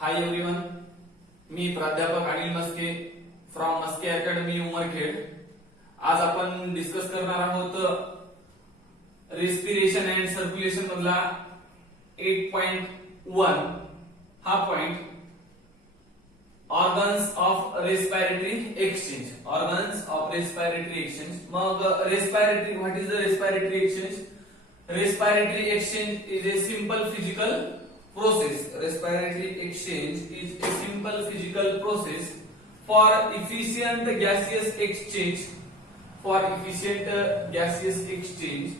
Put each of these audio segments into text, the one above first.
Hi everyone, मी प्राध्यापक Anil Maske from Maske academy Umarkhed. आज आपण डिस्कस करणार आहोत रेस्पिरेशन अँड सर्क्युलेशन मधला 8.1 हा point, organs of respiratory exchange. Organs of respiratory exchange. मग respiratory, what is the respiratory exchange? Respiratory exchange is a simple physical process. Respiratory exchange is a simple physical process for efficient gaseous exchange. For efficient gaseous exchange,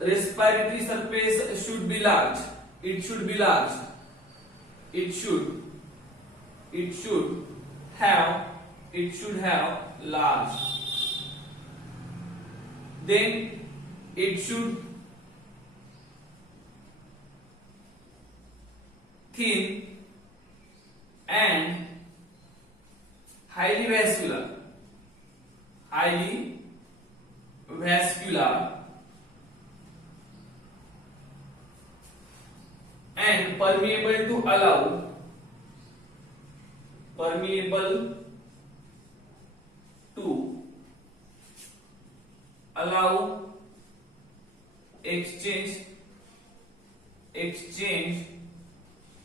respiratory surface should be large. It should be large. It should have large. Then it should thin and highly vascular and permeable to allow exchange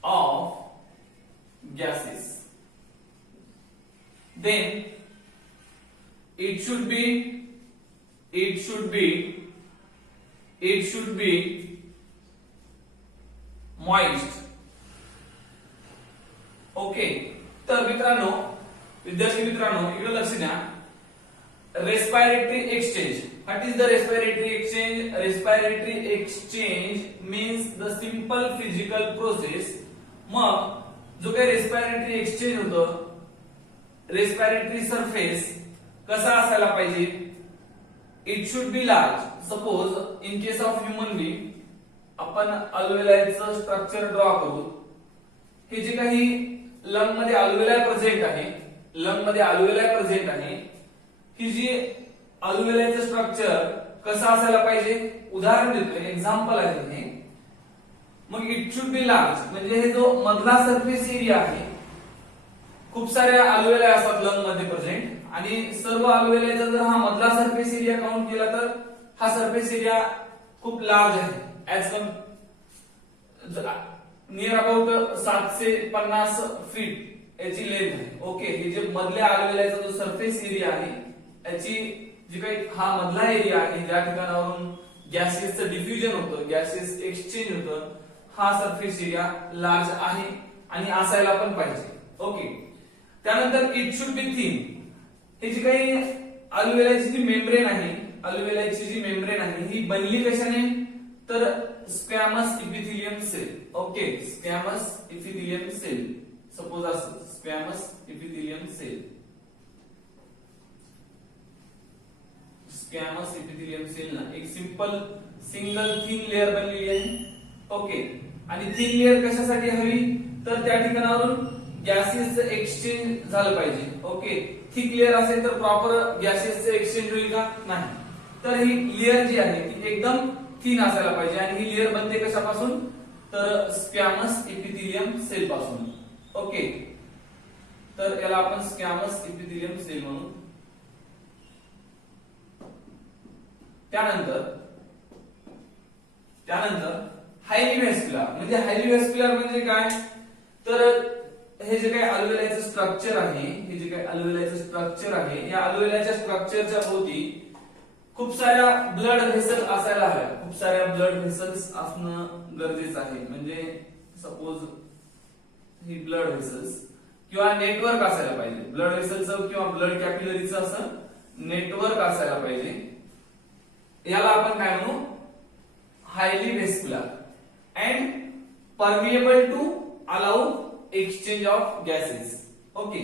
of gases. Then it should be moist. Okay, तर मित्रांनो, विद्यार्थी मित्रांनो, इकडे लक्ष द्या. Respiratory exchange. What is the respiratory exchange? Respiratory exchange means the simple physical process. मग जो काही रेस्पिरेटरी एक्सचेंज होतं, रेस्पिरेटरी सरफेस कसा असायला पाहिजे? It should B large. Suppose in case of human being आपण अल्व्हेओलायचं स्ट्रक्चर ड्रॉ करू. हे जे काही लंग मध्ये अल्व्हेओलाय प्रेझेंट आहे, ही जी अल्व्हेओलायचं स्ट्रक्चर कसं असायला पाहिजे? उदाहरण देतोय, एक्झाम्पल आहे हे. मग इट शुड बी लार्ज म्हणजे हे जो मधला सरफेस एरिया आहे, खूप साऱ्या अल्व्हेओलाय असतात लंग मध्ये प्रेझेंट, आणि सर्व अल्व्हेओलायचा जर हा मधला सरफेस एरिया काउंट केला तर हा सरफेस एरिया खूप लार्ज आहे. As come near about 750 feet याची लेंथ आहे. ओके, हे जे मधल्या अल्व्हेओलायचा जो सरफेस एरिया आहे, याची जी काही हा मधला एरिया आहे, ज्या ठिकाणावरून गॅसेसचं डिफ्युजन होतं, गॅसेस एक्सचेंज होतं, हा सरफेस एरिया लार्ज आहे आणि असायला पण पाहिजे. ओके, त्यानंतर इट शुड बी थिन. हे जी काही अल्व्हेओलायची जी मेम्ब्रेन आहे, ही बनली कशाने? तर squamous epithelium cell. Okay, squamous epithelium cell. Suppose असं squamous epithelium cell. Squamous epithelium cell ना एक सिंपल सिंगल थिन लेअर बनलेली आहे. ओके, आणि थिन लेअर कशासाठी हवी? तर त्या ठिकाणावरून गॅसेसचं एक्सचेंज झालं पाहिजे. ओके, थिक लेअर असेल तर प्रॉपर गॅसेसचं एक्सचेंज होईल का? नाही. तर ही लेअर जी आहे ती एकदम थिन असायला पाहिजे, आणि ही लेअर बनते कशापासून? तर स्क्वॅमस इपिथेलियम सेल पासून. ओके, तर याला आपण स्क्वॅमस इपिथेलियम सेल म्हणू. त्यानंतर हायली व्हॅस्क्युलर. म्हणजे हायली व्हॅस्क्युलर म्हणजे काय? तर हे जे काही अल्व्हेओलायचं स्ट्रक्चर आहे, या अल्व्हेओलायच्या स्ट्रक्चरच्या भोवती खूप साऱ्या ब्लड व्हेसल असायला हव्या. खूप साऱ्या ब्लड व्हेसल्स असणं गरजेचं आहे. म्हणजे सपोज ही ब्लड व्हेसल्स किंवा नेटवर्क असायला पाहिजे. ब्लड व्हेसलचं किंवा ब्लड कॅपिलरीचं असं नेटवर्क असायला पाहिजे. याला आपण काय म्हणू? Highly vascular and permeable to allow exchange of gases. Okay,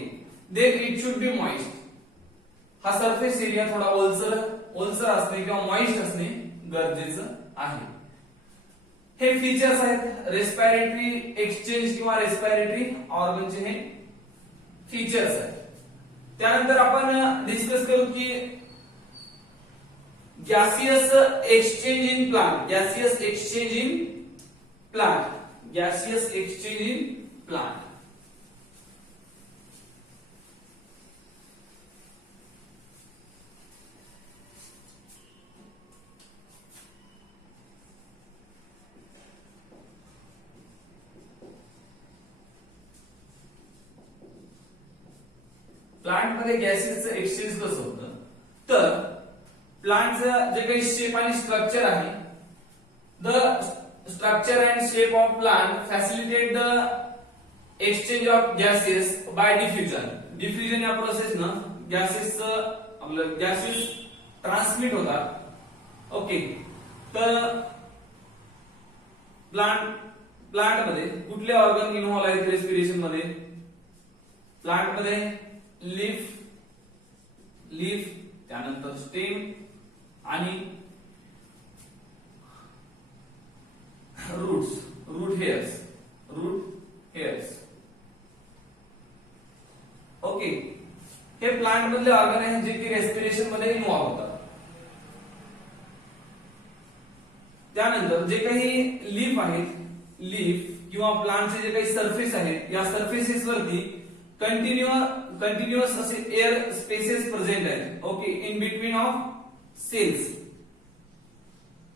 then it should be moist. हा सरफेस एरिया थोडा ओलसर असणे किंवा मॉइस्ट असणे गरजेचं आहे. हे फीचर्स आहेत रेस्पिरेटरी एक्सचेंज किंवा रेस्पिरेटरी ऑर्गनचे, हे फीचर्स आहेत. त्यानंतर आपण डिस्कस करू की gaseous exchange in plant. Gaseous exchange in plant. Plant मध्ये गॅसेसचं एक्सचेंज कसं होतं, तर प्लांटचं जे काही शेप आणि स्ट्रक्चर आहे, the structure and shape of plant facilitate the exchange of gases by diffusion. Diffusion या प्रोसेसनं गॅसेसचं आपलं गॅसेस ट्रान्समिट होतात. ओके, तर प्लांट मध्ये कुठले ऑर्गन इन्व्हॉल्व आहेत रेस्पिरेशन मध्ये? प्लांट मध्ये लीफ त्यानंतर स्टेम आणि रूट हेअर्स. ओके, हे प्लांट मधले ऑर्गन आहेत जे की रेस्पिरेशन मध्ये इन्व्हॉल्व होतात. त्यानंतर जे काही लीफ आहेत, लीफ किंवा प्लांटचे जे काही सरफेस आहेत, या सरफेसेस वरती कंटिन्युअस असे एअर स्पेसेस प्रेझेंट आहेत. Okay, in between of cells.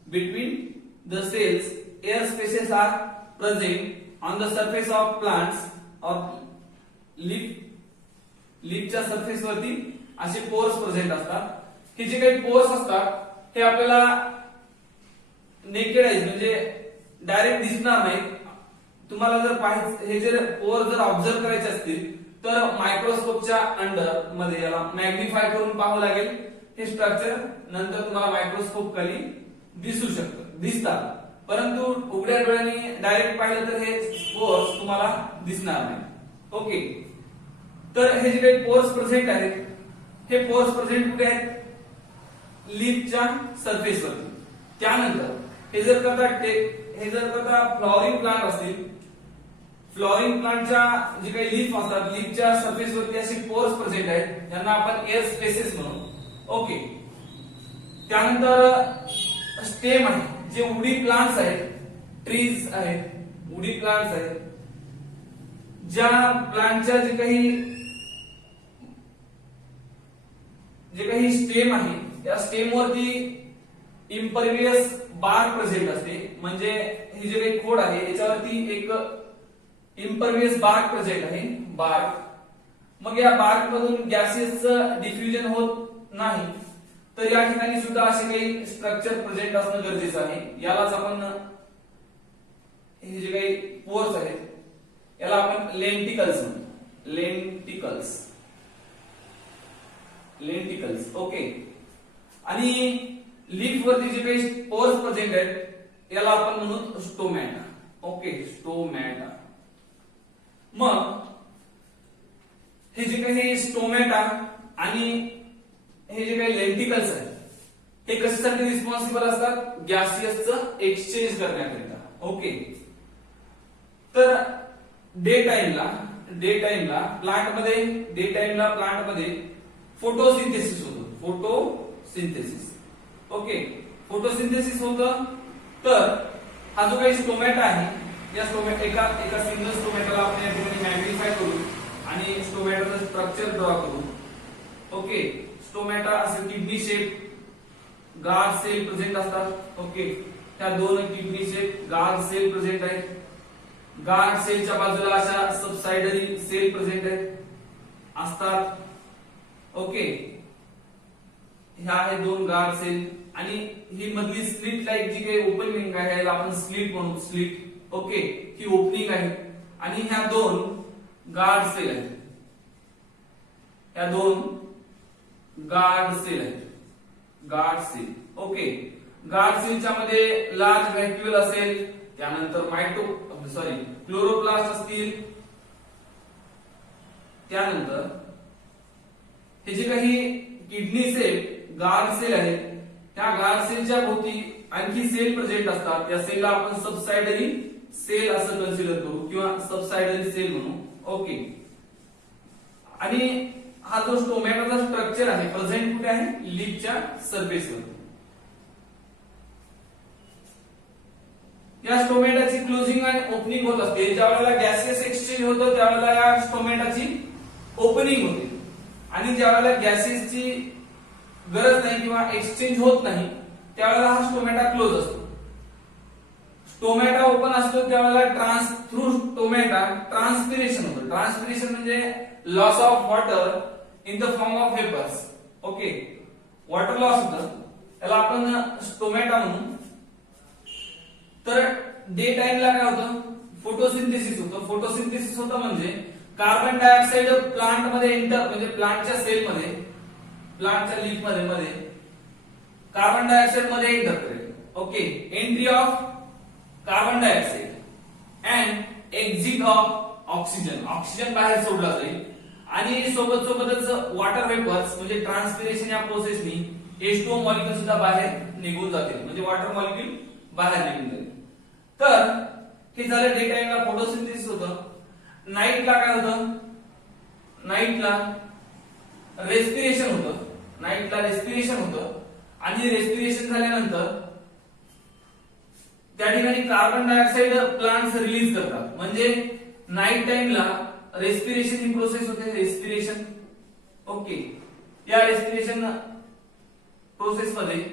Between the cells air spaces are present on the surface of plants of लीफच्या सरफेस वरती असे पोर्स प्रेझेंट असतात. हे जे काही पोर्स असतात हे आपल्याला नेकेड आईज म्हणजे डायरेक्ट दिसणार नाहीत. तुम्हाला जर पाहायचं, हे जर पोर जर ऑब्झर्व करायचे असतील तर मायक्रोस्कोपच्या अंडर मध्ये याला मॅग्निफाय करून पाहावं लागेल. हे स्ट्रक्चर नंतर तुम्हाला मायक्रोस्कोप खाली दिसतात, परंतु उघड्या डोळ्यांनी डायरेक्ट पाहिलं तर हे पोर्स तुम्हाला दिसणार नाही. ओके, तर हे जे काही पोर्स प्रेझेंट आहेत, हे पोर्स प्रेझेंट कुठे आहेत? लीफच्या सरफेस वरती. त्यानंतर हे जर करता फ्लॉवरिंग प्लांट असतील, फ्लॉवरिंग प्लांटच्या जे काही लीफ असतात, लीफच्या सरफेस वरती असे पोर्स प्रेझेंट आहेत, यांना आपण एअर स्पेसेस म्हणू. ओके, त्यानंतर स्टेम आहे, जे वुडी प्लांट्स आहेत, ट्रीज आहेत, वुडी प्लांट्स आहेत, ज्या प्लांटच्या जे काही स्टेम आहे, त्या स्टेम वरती इम्परवियस बार्क प्रेझेंट असते. म्हणजे हे जे काही खोड आहे याच्यावरती एक इम्परवियस बार्क प्रेझेंट आहे, बार्क. मग या बार्क मधून गॅसेसचं डिफ्युजन होत नाही, तर या ठिकाणी सुद्धा असे काही स्ट्रक्चर प्रेझेंट असणं गरजेचं आहे. यालाच आपण हे जे काही पोर्स आहेत याला आपण लेंटिकल्स म्हणतो. लेंटिकल्स. ओके, आणि लीफ वरती जे काही पोर्स प्रेझेंट आहेत याला आपण म्हणू स्टोमॅटा. Okay, stomata. मग हे जे काही स्टोमॅटा आणि हे जे काही लेंटिकल्स आहेत हे कशासाठी रिस्पॉन्सिबल असतात? गॅसियसचं एक्सचेंज करण्याकरिता. ओके, तर डे टाइमला प्लांटमध्ये फोटोसिंथेसिस होतं. ओके, फोटोसिंथेसिस होतं. तर हा जो काही स्टोमॅटा आहे, या एका सिंगल स्टोमॅटाला आपण या ठिकाणी मॅग्निफाय करू आणि स्टोमॅटाचं स्ट्रक्चर ड्रॉ करू. ओके, स्टोमॅटा असे kidney shape guard cell present असतात. ओके, त्या दोन kidney shape guard cell present आहेत. गार्ड सेलच्या बाजूला अशा सबसाइडरी सेल प्रेझेंट असतात. ओके, ह्या आहे दोन गार्ड सेल आणि ही मधली स्लिट लाईक जी काही ओपनिंग आहे याला आपण स्लिट म्हणू. स्लिट. ओके, ही ओपनिंग आहे आणि ह्या दोन गार्ड सेल आहेत. ह्या दोन गार्ड सेल आहेत. Guard cell. ओके, गार्ड सेलच्या मध्ये लार्ज व्हॅक्युल असेल, त्यानंतर क्लोरोप्लास्ट असतील. त्यानंतर हे जे काही किडनी सेल गार्ड सेल आहेत त्या गार्ड सेलच्या भोवती आणखी सेल प्रेझेंट असतात. या सेलला आपण सबसाइडरी सेल असं कन्सिडर करू किंवा सबसाइडरी सेल म्हणू. ओके, आणि हा जो स्टोमॅटाचा स्ट्रक्चर आहे प्रेझेंट कुठे आहे? लीफच्या सरफेसवर. या स्टोमॅटाची क्लोजिंग आणि ओपनिंग होत असते. ज्या वेळेला गॅसियस एक्सचेंज होतं त्यावेळेला या स्टोमॅटाची ओपनिंग होते आणि ज्या वेळेला गॅसियसची गरज नाही किंवा एक्सचेंज होत नाही त्यावेळेला हा स्टोमॅटा क्लोज असतो. स्टोमॅटा ओपन असतो त्यावेळेला थ्रू स्टोमॅटा ट्रान्सपिरेशन होतं. ट्रान्सपिरेशन म्हणजे loss of water in the form of vapours. Okay, water loss होतं त्याला आपण स्टोमॅटा म्हणू. तर डे टाइमला काय होतं, फोटोसिंथेसिस होतं. फोटोसिंथेसिस होतं म्हणजे कार्बन डायऑक्साइड प्लांट मध्ये एंटर म्हणजे प्लांटच्या सेल मध्ये प्लांटच्या लीफ मध्ये कार्बन डायऑक्साइड मध्ये एंटर करेल. Okay, entry of carbon dioxide and exit of oxygen. Oxygen बाहेर सोडला जाईल आणि सोबतच वॉटर वेपर्स म्हणजे ट्रान्सपिरेशन या प्रोसेसनी H2O मॉलिक्युल सुद्धा बाहेर निघून जातील म्हणजे वॉटर मॉलिक्युल बाहेर निघून जाईल. तर हे झालं डे टाइमला फोटोसिंथेसिस होतं. नाईटला काय होतं, नाईटला रेस्पिरेशन होतं. नाईटला रेस्पिरेशन होतं आणि रेस्पिरेशन झाल्यानंतर त्या ठिकाणी कार्बन डायऑक्साइड प्लांट्स रिलीज करतात. म्हणजे नाईट टाइमला रेस्पिरेशन ही प्रोसेस होते. रेस्पिरेशन, ओके, या रेस्पिरेशन प्रोसेस मध्ये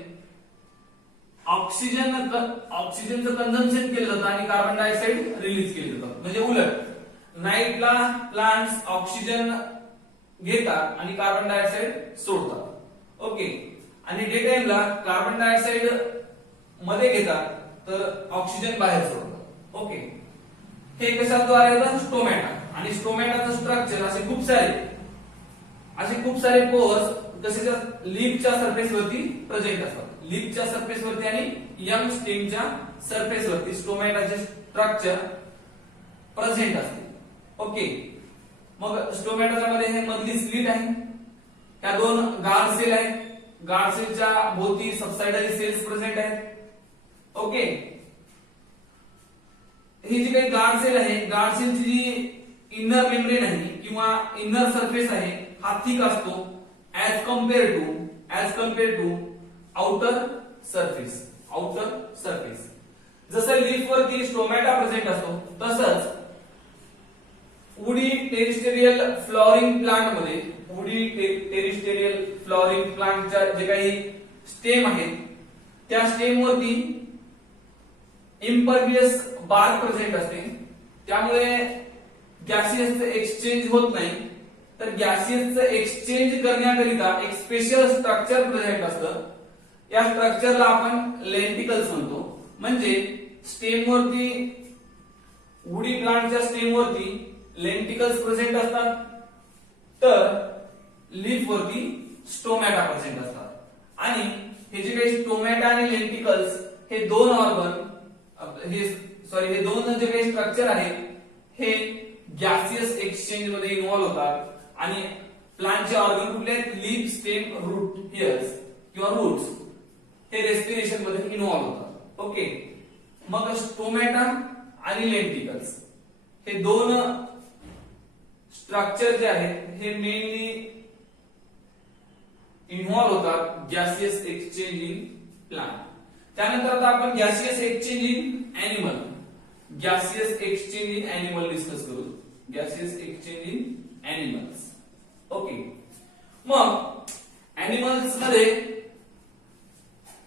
ऑक्सिजनचं कंझम्पशन केलं जातं आणि कार्बन डायऑक्साइड रिलीज केलं जातं. म्हणजे उलट नाईटला प्लांट्स ऑक्सिजन घेतात आणि कार्बन डायऑक्साइड सोडतात. ओके, आणि डे टाइमला कार्बन डायऑक्साइड मध्ये घेतात तर ऑक्सिजन बाहेर सोडतात. ओके, हे कशाद्वारे होतं, स्टोमॅटा. आणि स्टोमॅटाचं स्ट्रक्चर असे खूप सारे पोअर्स कशाच्या लीफच्या सरफेस वरती प्रेझेंट असतात. लीफच्या सरफेस वरती आणि यंग स्टेमच्या सरफेस वरती स्टोमॅटाचे स्ट्रक्चर प्रेझेंट असते. ओके, मग स्टोमॅटाच्या मध्ये हे मधली स्लिट आहे, ह्या दोन गार्ड सेल आहेत. गार्ड सेलच्या भोवती सबसायडरी सेल्स प्रेझेंट आहेत. ओके, ही जी काही गार्ड सेल आहे, गार्ड सेलची जी इनर मेम्ब्रेन आहे किंवा इनर सरफेस आहे हा थिक असतो as compare to outer surface. जसं लीफ वरती स्टोमॅटा प्रेझेंट असतो तसंच वुडी टेरिस्टेरियल फ्लॉवरिंग प्लांटच्या जे काही स्टेम आहेत त्या स्टेम वरती इम्परवियस बार्क प्रेझेंट असते. त्यामुळे गॅसियसचं एक्सचेंज होत नाही. तर गॅसियसचं एक्सचेंज करण्याकरिता एक स्पेशल स्ट्रक्चर प्रेझेंट असतं. या स्ट्रक्चरला आपण लेंटिकल्स म्हणतो. म्हणजे स्टेम वरती वुडी प्लांटच्या स्टेम वरती लेंटिकल्स प्रेझेंट असतात तर लीफ वरती स्टोमॅटा प्रेझेंट असतात. आणि हे जे काही स्टोमॅटा आणि लेंटिकल्स हे दोन जे काही स्ट्रक्चर आहे हे गॅसियस एक्सचेंज मध्ये इन्व्हॉल्व होतात. आणि प्लांटचे ऑर्गन कुठले आहेत, लीफ, स्टेम, रूट हियर्स किंवा रूट्स हे रेस्पिरेशन मध्ये इन्व्हॉल्व होतात. ओके, मग स्टोमॅटा आणि लेंटिकल्स हे दोन स्ट्रक्चर जे आहेत हे मेनली इन्व्हॉल्व होतात गॅसियस एक्सचेंज इन प्लांट. त्यानंतर आता आपण gaseous exchange in animal discuss करू. Gaseous exchange in animals. Okay, मग एनिमल्स मध्ये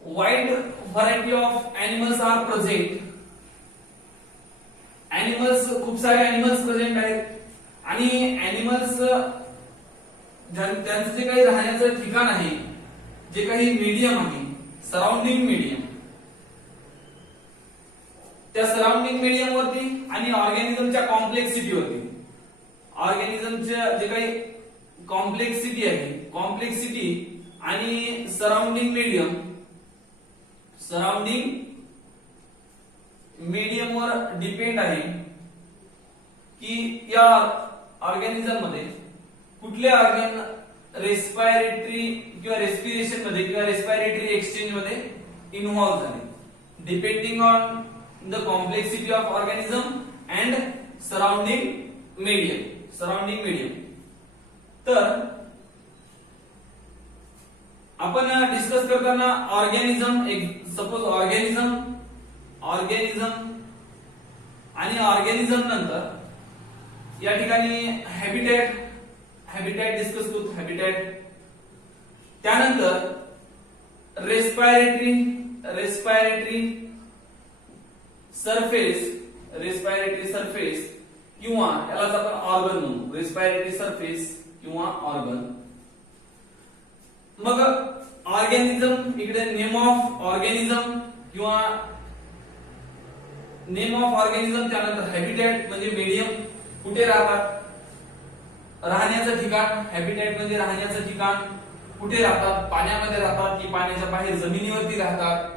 wide variety of animals are present. खूप सारे एनिमल्स प्रेझेंट आहेत आणि एनिमल्स त्यांचं जे काही राहण्याचं ठिकाण आहे, जे काही मीडियम आहे, सराउंडिंग मीडियम, त्या सराउंडिंग मीडियम वरती आणि ऑर्गॅनिझमच्या कॉम्प्लेक्सिटी वरती, ऑर्गॅनिझमच्या जे काही कॉम्प्लेक्सिटी आहे, कॉम्प्लेक्सिटी आणि सराउंडिंग मीडियम वर डिपेंड आहे की या ऑर्गॅनिझम मध्ये कुठले ऑर्गन रेस्पिरेटरी किंवा रेस्पिरेशन मध्ये किंवा रेस्पिरेटरी एक्सचेंज मध्ये इन्व्हॉल्व झाले, depending on the complexity of organism and surrounding medium. तर आपण डिस्कस करताना ऑर्गॅनिझम, सपोज ऑर्गॅनिझम ऑर्गॅनिझम आणि ऑर्गॅनिझम नंतर या ठिकाणी हॅबिटॅट डिस्कस करू. हॅबिटॅट, त्यानंतर रेस्पायरेटरी सरफेस किंवा यालाच आपण ऑर्गन म्हणू. रेस्पायरेटरी सरफेस किंवा ऑर्गन. मग ऑर्गॅनिझम, इकडे नेम ऑफ ऑर्गॅनिझम किंवा नेम ऑफ ऑर्गॅनिझम, त्यानंतर हॅबिटॅट म्हणजे मीडियम, कुठे राहतात, राहण्याचं ठिकाण. हॅबिटॅट म्हणजे राहण्याचं ठिकाण, कुठे राहतात, पाण्यामध्ये राहतात की पाण्याच्या बाहेर जमिनीवरती राहतात.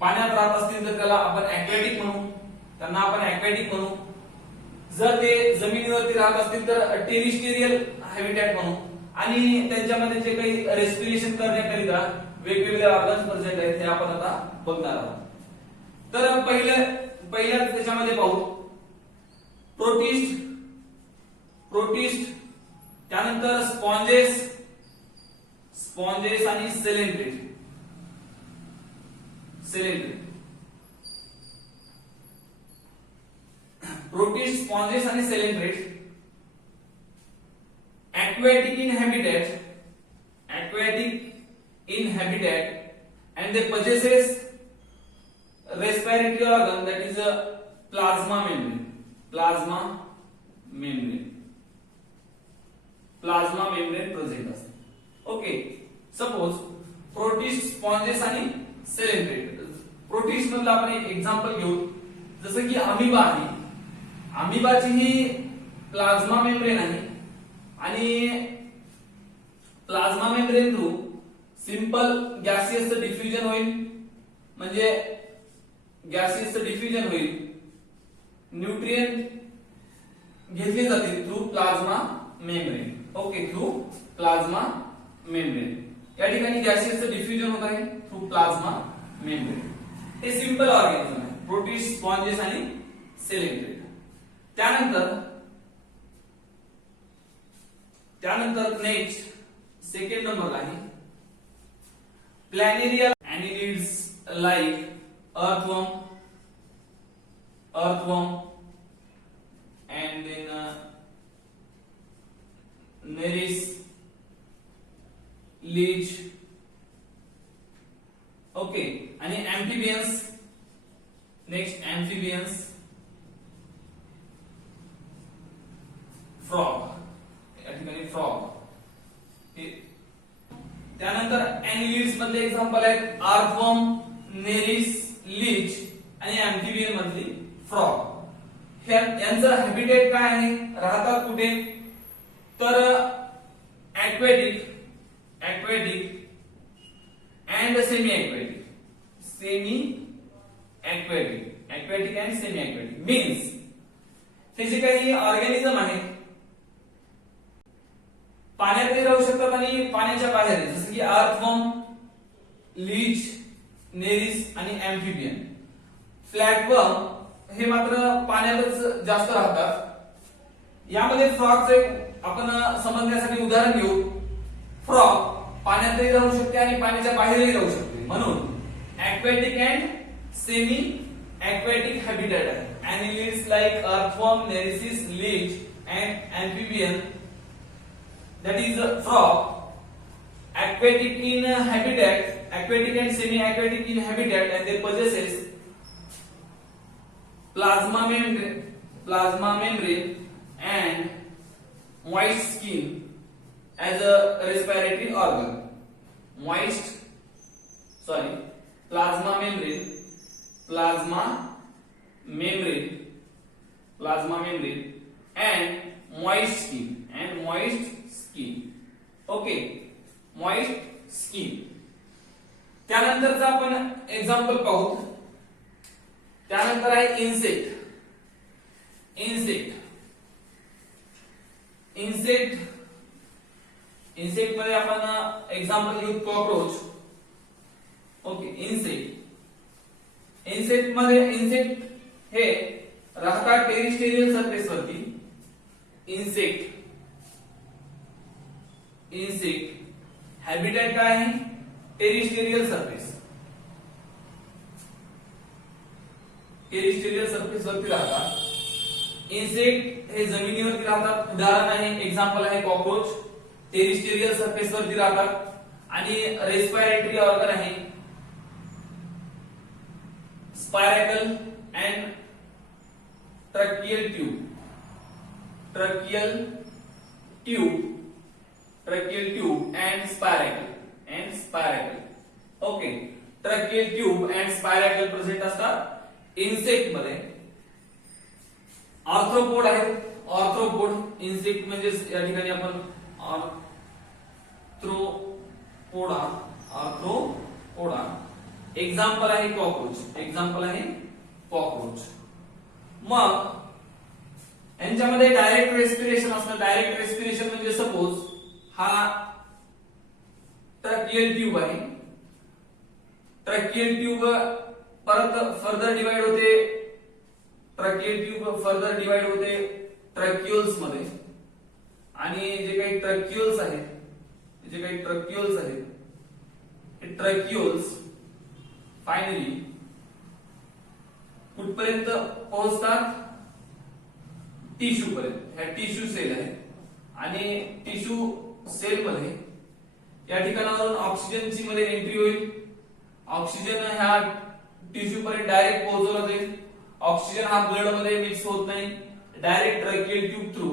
पाण्यात राहत असतील तर त्याला आपण ॲक्वॅटिक म्हणू, त्यांना आपण ॲक्वॅटिक म्हणू. जर ते जमिनीवरती राहत असतील तर टेरिस्टेरियल हॅबिटॅट म्हणू. आणि त्यांच्यामध्ये जे काही रेस्पिरेशन करण्याकरिता वेगवेगळे ऑर्गन्स प्रेझेंट आहेत हे आपण आता बघणार आहोत. तर पहिल्याच त्याच्यामध्ये पाहू प्रोटिस्ट, त्यानंतर स्पॉन्जेस आणि सेलेंट्रेट. प्रोटिस्ट, स्पॉन्जेस आणि सेलेंट्रेट. aquatic in habitat and they possesses respiratory organ, that is a plasma membrane present असते. ओके, सपोज प्रोटिस्ट, स्पॉन्जेस आणि सेलेंट्रेट. प्रोटिस्ट मधलं आपण एक एक्झाम्पल घेऊ, जसं की अमिबा आहे. अमिबाची ही प्लाझ्मा मेम्ब्रेन आहे आणि प्लाझ्मा मेम्ब्रेन थ्रू सिंपल गॅसियसचं डिफ्युजन होईल, म्हणजे गॅसियसचं डिफ्युजन होईल. न्यूट्रिएंट घेतले जातील through plasma membrane. Okay, through plasma membrane. या ठिकाणी गॅसियसचं डिफ्युजन होत आहे थ्रू प्लाझ्मा मेम्ब्रेन. हे सिंपल ऑर्गॅनिझम आहे, प्रोटिस्ट, स्पॉन्जेस आणि सेलेंट्रेट. त्यानंतर नेक्स्ट सेकंड नंबरला आहे planarian annelids like earthworm and then nereis, leech. Okay, आणि amphibians. Next amphibians, frog. या ठिकाणी फ्रॉग. त्यानंतर ॲनिलिड्स मधले एक्झाम्पल आहेत अर्थवर्म, नेरिस, लीच आणि अँफिबियन मधली फ्रॉग. यांचं हॅबिटेट काय आहे, राहतात कुठे, तर aquatic and semi aquatic and semi aquatic means हे जे काही ऑर्गॅनिझम आहे पाण्यातही राहू शकतात आणि पाण्याच्या बाहेर, जसं की अर्थवर्म, लीच, नेरिस आणि अँफिबियन. फ्लॅटवर्म हे मात्र पाण्यातच जास्त राहतात. यामध्ये फ्रॉगचं आपण समजण्यासाठी उदाहरण घेऊ. फ्रॉग पाण्यातही राहू शकते आणि पाण्याच्या बाहेरही राहू शकते, म्हणून aquatic and semi aquatic habitat आहे. Annelids like earthworm, nereis, leech and amphibian, that is frog. Aquatic in habitat, aquatic and semi-aquatic in habitat, and they possesses plasma membrane and moist skin as a respiratory organ. Plasma membrane and moist skin. Okay, moist skin. त्यानंतरचं आपण example पाहू. त्यानंतर आहे insect मध्ये आपण example घेऊ cockroach. Okay, insect हे राहतात टेरिस्टेरियल सरफेस वरती. इन्सेक्ट हॅबिटॅट काय आहे, टेरिस्टेरियल सरफेस. टेरिस्टेरियल सरफेस वरती राहतात. इन्सेक्ट हे जमिनीवरती राहतात. उदाहरण आहे, एक्झाम्पल आहे कॉकरोच, टेरिस्टेरियल सरफेस वरती राहतात. आणि रेस्पिरेटरी ऑर्गन आहे spiracle and tracheal tube. Tracheal tube and spiracle. Okay, tracheal tube and spiracle present असतात इन्सेक्ट मध्ये. आर्थ्रोपोड आहे. आर्थ्रोपोड इन्सेक्ट म्हणजे या ठिकाणी आपण आर्थ्रोपोडा. एक्झाम्पल आहे कॉकरोच. मग यांच्यामध्ये डायरेक्ट रेस्पिरेशन असतं. डायरेक्ट रेस्पिरेशन म्हणजे सपोज हा ट्रॅकियल ट्यूब आहे. ट्रॅकियल ट्यूब परत फर्दर डिवाइड होते. ट्रॅक्युल्स मध्ये. आणि जे काही ट्रॅक्युल्स आहेत ट्रॅक्युल्स फायनली कुठपर्यंत पोहोचतात? टिश्यू पर्यंत. ह्या टिश्यू सेल आहे आणि टिश्यू सेल मध्ये या ठिकाणावरून ऑक्सिजनची मध्ये एंट्री होईल. ऑक्सिजन ह्या टिश्यू पर्यंत डायरेक्ट पोहोचवला जाईल. ऑक्सिजन हा ब्लड मध्ये मिक्स होत नाही. डायरेक्ट ट्रॅकियल ट्यूब थ्रू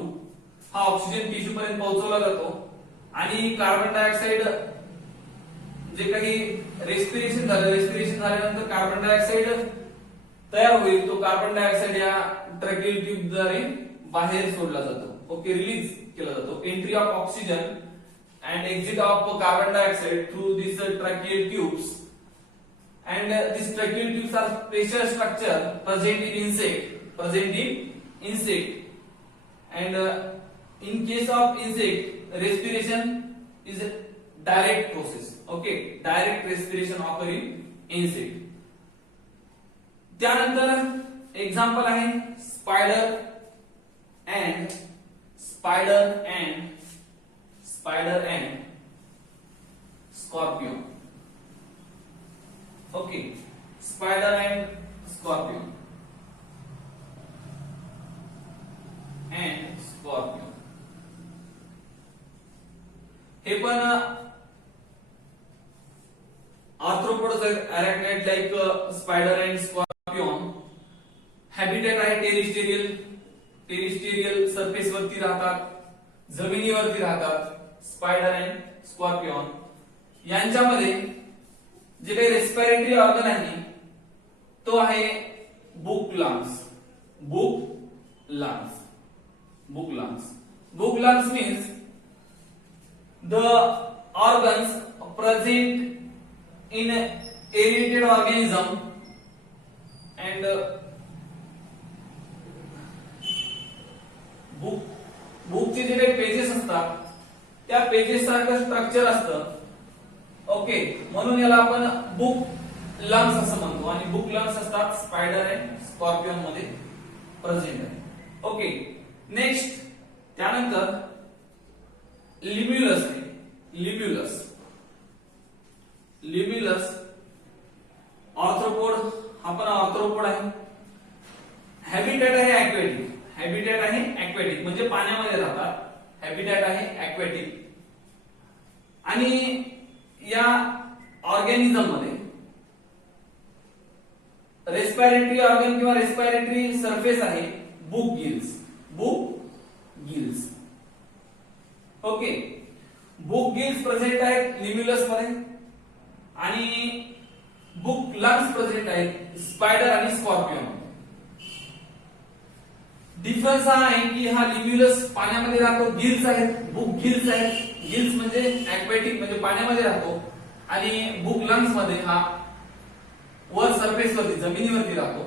हा ऑक्सिजन टिश्यू पर्यंत पोहोचवला जातो. आणि कार्बन डायऑक्साइड जे काही रेस्पिरेशन झाल्यानंतर कार्बन डायऑक्साइड तयार होईल. तो कार्बन डायऑक्साइड या ट्रॅकियल ट्यूब द्वारे बाहेर सोडला जातो. ओके, रिलीज केला जातो. Entry of oxygen and exit of carbon dioxide through these tracheal tubes, and these tracheal tubes are special structure present in insect, and in case of insect respiration is a direct process. Okay, direct respiration occur in insect. त्यानंतर example आहे spider and scorpion. Okay, spider and scorpion. हे पण arthropods आहेत, arachnid like spider and scorpion. Habitat आहे terrestrial surface वरती राहतात, जमिनीवरती राहतात. स्पायडर अँड स्कॉर्पियन यांच्यामध्ये जे काही रेस्पिरेटरी ऑर्गन आहे तो आहे book lungs. Book lungs means the organs present in aerated organism and बुकचे जे काही पेजेस असतात त्या पेजेस सारखं स्ट्रक्चर असतं. ओके, म्हणून याला आपण बुक लंग्स असं म्हणतो. आणि बुक लंग्स असतात स्पायडर अँड स्कॉर्पियन मध्ये प्रेझेंट आहे. ओके, नेक्स्ट त्यानंतर लिम्युलस आहे. लिम्युलस ऑर्थ्रोपोड, हा पण ऑर्थ्रोपोड आहे. हॅबिटॅट आहे ॲक्वॅटिक म्हणजे पाण्यामध्ये राहतात. हॅबिटॅट आहे ॲक्वॅटिक. आणि या ऑर्गॅनिझम मध्ये रेस्पिरेटरी ऑर्गन किंवा रेस्पिरेटरी सरफेस आहे book gills. Okay, book gills present आहेत लिम्युलस मध्ये आणि बुक लंग्स प्रेझेंट आहेत स्पायडर आणि स्कॉर्पियन. डिफरन्स हा आहे की हा लिम्युलस पाण्यामध्ये राहतो, गिल्स आहेत, बुक गिल्स आहेत. गिल्स म्हणजे ॲक्वॅटिक म्हणजे पाण्यामध्ये राहतो आणि बुक लंग्स मध्ये हा वर सरफेस वरती जमिनीवरती राहतो.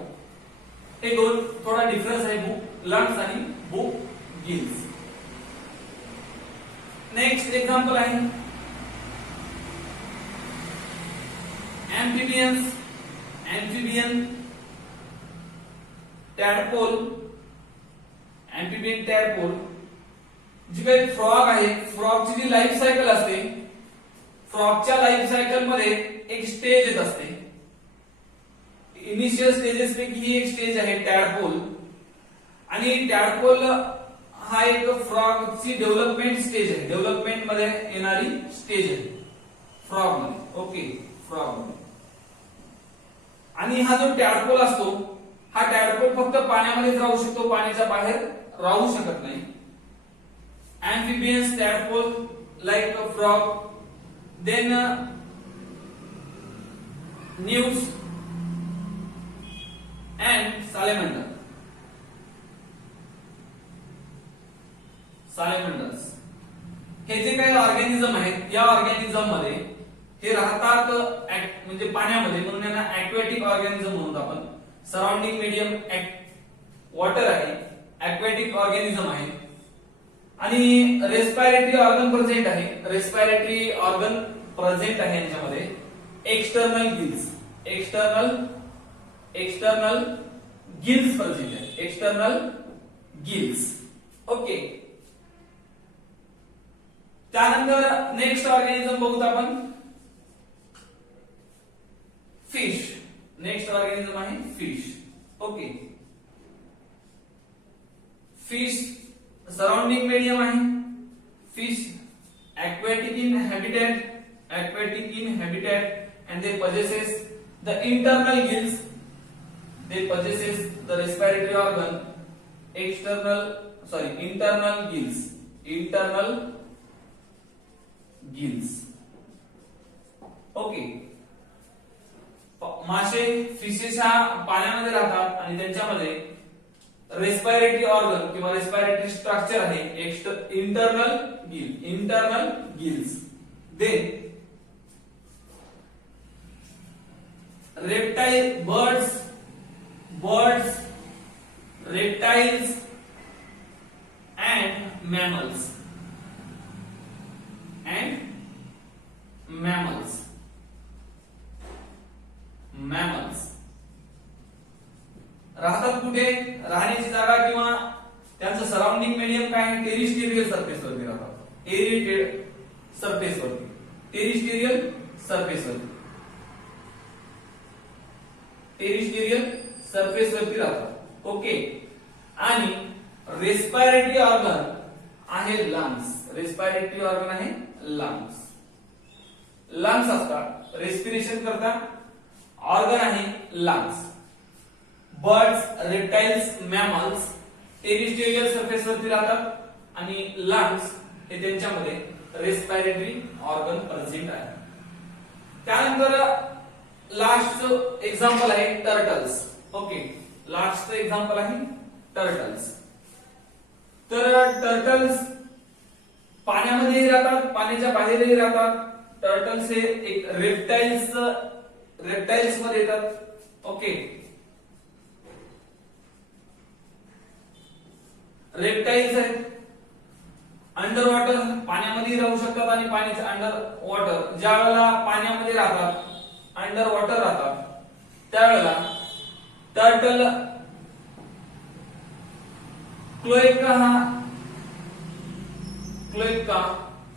हे दोन थोडा डिफरन्स आहे बुक लंग्स आणि बुक गिल्स. नेक्स्ट एक्झाम्पल आहे amphibian tadpole. जी काही फ्रॉग आहे, फ्रॉगची जी लाईफ सायकल असते, फ्रॉगच्या लाईफ सायकल मध्ये एक स्टेज येत असते. इनिशियल स्टेजेस पैकी ही एक स्टेज आहे टॅडपोल, आणि टॅडपोल हा एक फ्रॉगची डेव्हलपमेंट स्टेज आहे, डेव्हलपमेंट मध्ये येणारी स्टेज आहे फ्रॉग मध्ये. ओके, फ्रॉग मध्ये. आणि हा जो टॅडपोल असतो, हा टॅडपोल फक्त पाण्यामध्येच राहू शकतो, पाण्याच्या बाहेर राहू शकत नाही. amphibians tadpole like a frog, then newts and salamanders. हे जे काही ऑर्गॅनिझम आहेत, या ऑर्गॅनिझम मध्ये हे राहतात म्हणजे पाण्यामध्ये, म्हणून यांना ॲक्वेटिक ऑर्गॅनिझम म्हणतो आपण. सराउंडिंग मीडियम वॉटर आहे, ॲक्वेटिक ऑर्गॅनिझम आहे. आणि रेस्पिरेटरी ऑर्गन प्रेझेंट आहे, रेस्पिरेटरी ऑर्गन प्रेझेंट आहे यांच्यामध्ये. External gills, external gills present आहे, एक्सटर्नल गिल्स. ओके, त्यानंतर नेक्स्ट ऑर्गॅनिझम बघूत आपण, फिश. नेक्स्ट ऑर्गॅनिझम आहे fish. Okay, fish surrounding medium आहे. Fish aquatic in habitat and they possesses the internal gills, they possesses the respiratory organ, internal gills. Okay, मासे fishes हा पाण्यामध्ये राहतात आणि त्यांच्यामध्ये रेस्पिरेटरी ऑर्गन किंवा रेस्पिरेटरी स्ट्रक्चर आहे internal gills. Then reptile birds reptiles and mammals राहतात कुठे, राहण्याची जागा किंवा त्यांचं सराउंडिंग मीडियम काय आहे, टेरिस्टेरियल सरफेस वरती राहतात. एरिएटेड सरफेस वरती, टेरिस्टेरियल सरफेस वरती राहतात. ओके, आणि रेस्पिरेटरी ऑर्गन आहे लंग्स. रेस्पिरेटरी ऑर्गन आहे लंग्स असतात, रेस्पिरेशन करता ऑर्गन आहे lungs. Birds, reptiles, mammals terrestrial surface वरती राहतात आणि लंग्स हे त्यांच्यामध्ये रेस्पिरेटरी ऑर्गन प्रेझेंट आहे. त्यानंतर लास्ट एक्झाम्पल आहे टर्टल्स. ओके, लास्ट एक्झाम्पल आहे टर्टल्स. तर टर्टल्स पाण्यामध्येही राहतात, पाण्याच्या बाहेरही राहतात. टर्टल्स हे एक रेप्टाइल्स मध्ये येतात. ओके, रेप्टाइल्स आहेत, अंडर वॉटर पाण्यामध्ये राहू शकतात आणि पाण्याच्या अंडर वॉटर ज्या वेळेला पाण्यामध्ये राहतात, अंडर वॉटर राहतात, त्यावेळेला टर्टल क्लोएका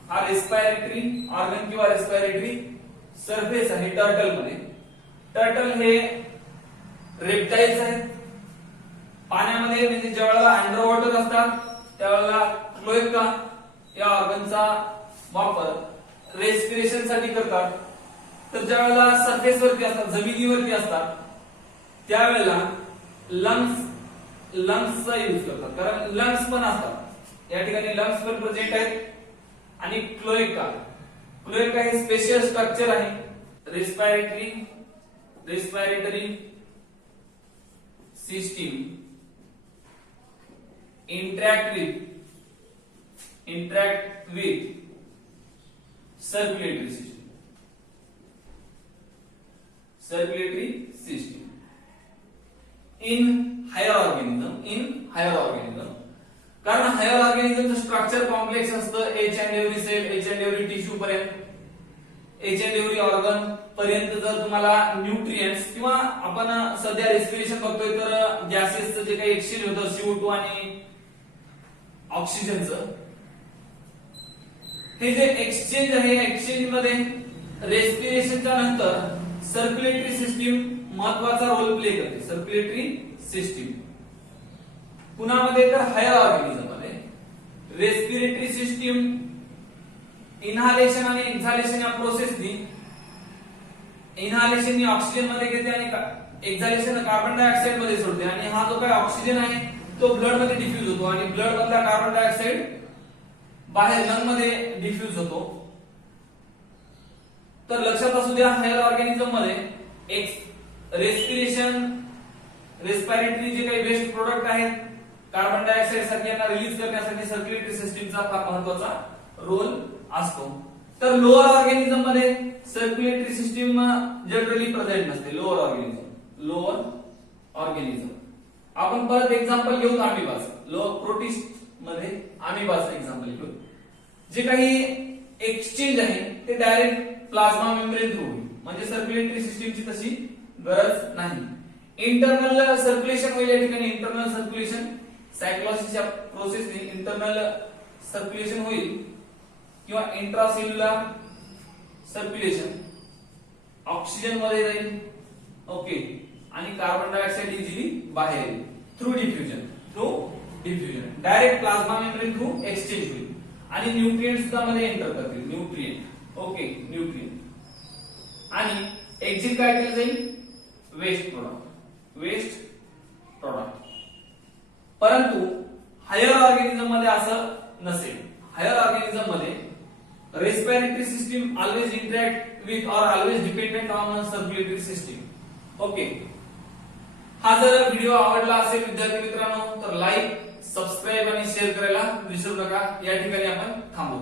हा रेस्पिरेटरी ऑर्गन किंवा रेस्पिरेटरी सरफेस आहे टर्टल मध्ये. टर्टल हे रेप्टाइल्स आहेत, पाण्यामध्ये म्हणजे ज्या वेळेला अंडर वॉटर असतात त्यावेळेला क्लोएका या ऑर्गनचा वापर रेस्पिरेशन साठी करतात. तर ज्या वेळेला सरफेस वरती असतात, जमिनीवरती असतात, त्यावेळेला लंग्सचा यूज करतात, कारण लंग्स पण असतात या ठिकाणी, लंग्स पण प्रेझेंट आहेत. आणि क्लोएका हे स्पेशल स्ट्रक्चर आहे respiratory system interact with circulatory system in higher organism. कारण हायर ऑर्गॅनिझमचं स्ट्रक्चर कॉम्प्लेक्स असतं. Each and every cell, each and every tissue पर्यंत, एच अँड एव्हरी ऑर्गन पर्यंत जर तुम्हाला न्यूट्रिएंट्स किंवा आपण सध्या रेस्पिरेशन बघतोय तर गॅसेसचं जे काही एक्सचेंज होतं CO2 आणि ऑक्सिजनचं, हे जे एक्सचेंज आहे, एक्सचेंज मध्ये रेस्पिरेशनच्या नंतर सर्क्युलेटरी सिस्टीम महत्वाचा रोल प्ले करते सर्क्युलेटरी सिस्टीम. कुणामध्ये तर हायर ऑर्गॅनिझम मध्ये रेस्पिरेटरी सिस्टीम इनहालेशन आणि एक्झालेशन या प्रोसेसनी इनहालेशन ऑक्सिजन मध्ये घेते आणि एक्झालेशन कार्बन डायऑक्साइड मध्ये सोडते आणि हा जो काही ऑक्सिजन आहे तो ब्लड मध्ये डिफ्यूज होतो आणि ब्लड मधला कार्बन डायऑक्साइड बाहेर लंग मध्ये डिफ्यूज होतो. तर लक्षात असू द्या हायर ऑर्गॅनिझम मध्ये रेस्पिरेशन रेस्पिरेटरी जे काही वेस्ट प्रोडक्ट आहेत कार्बन डायऑक्साइड सारखे यांना रिलीज करण्यासाठी सर्क्युलेटरी सिस्टीमचा फार महत्वाचा रोल असतो. तर लोअर ऑर्गॅनिझम मध्ये सर्क्युलेटरी सिस्टीम जनरली प्रेझेंट नसते. लोअर ऑर्गॅनिझम आपण परत एक्झाम्पल घेऊ अमिबाच. लोअर प्रोटिस्ट मध्ये अमिबाचं एक्झाम्पल घेऊ. जे काही एक्सचेंज आहे ते डायरेक्ट प्लाझ्मा मेम्ब्रेन थ्रू होईल म्हणजे सर्क्युलेटरी सिस्टीमची तशी गरज नाही. इंटरनल सर्क्युलेशन होईल या ठिकाणी. इंटरनल सर्क्युलेशन सायक्लोसिसच्या प्रोसेसने इंटरनल सर्क्युलेशन होईल किंवा इंट्रासेल्युलर सर्क्युलेशन ऑक्सिजन मध्ये जाईल. ओके आणि कार्बन डायऑक्साइड इझिली बाहेर येईल through diffusion direct plasma membrane through exchange होईल आणि न्यूट्रिएंट सुद्धा मध्ये एंटर करतील. न्यूट्रिएंट आणि एक्झिट काय केलं जाईल वेस्ट प्रोडक्ट. परंतु हायर ऑर्गॅनिझम मध्ये असं नसेल. हायर ऑर्गॅनिझम मध्ये respiratory system always interact with और always dependent on circulatory system. Okay हा जर व्हिडिओ आवडला असेल विद्यार्थी मित्रांनो तर लाईक सबस्क्राईब आणि शेअर करायला विसरू नका. या ठिकाणी आपण थांबू.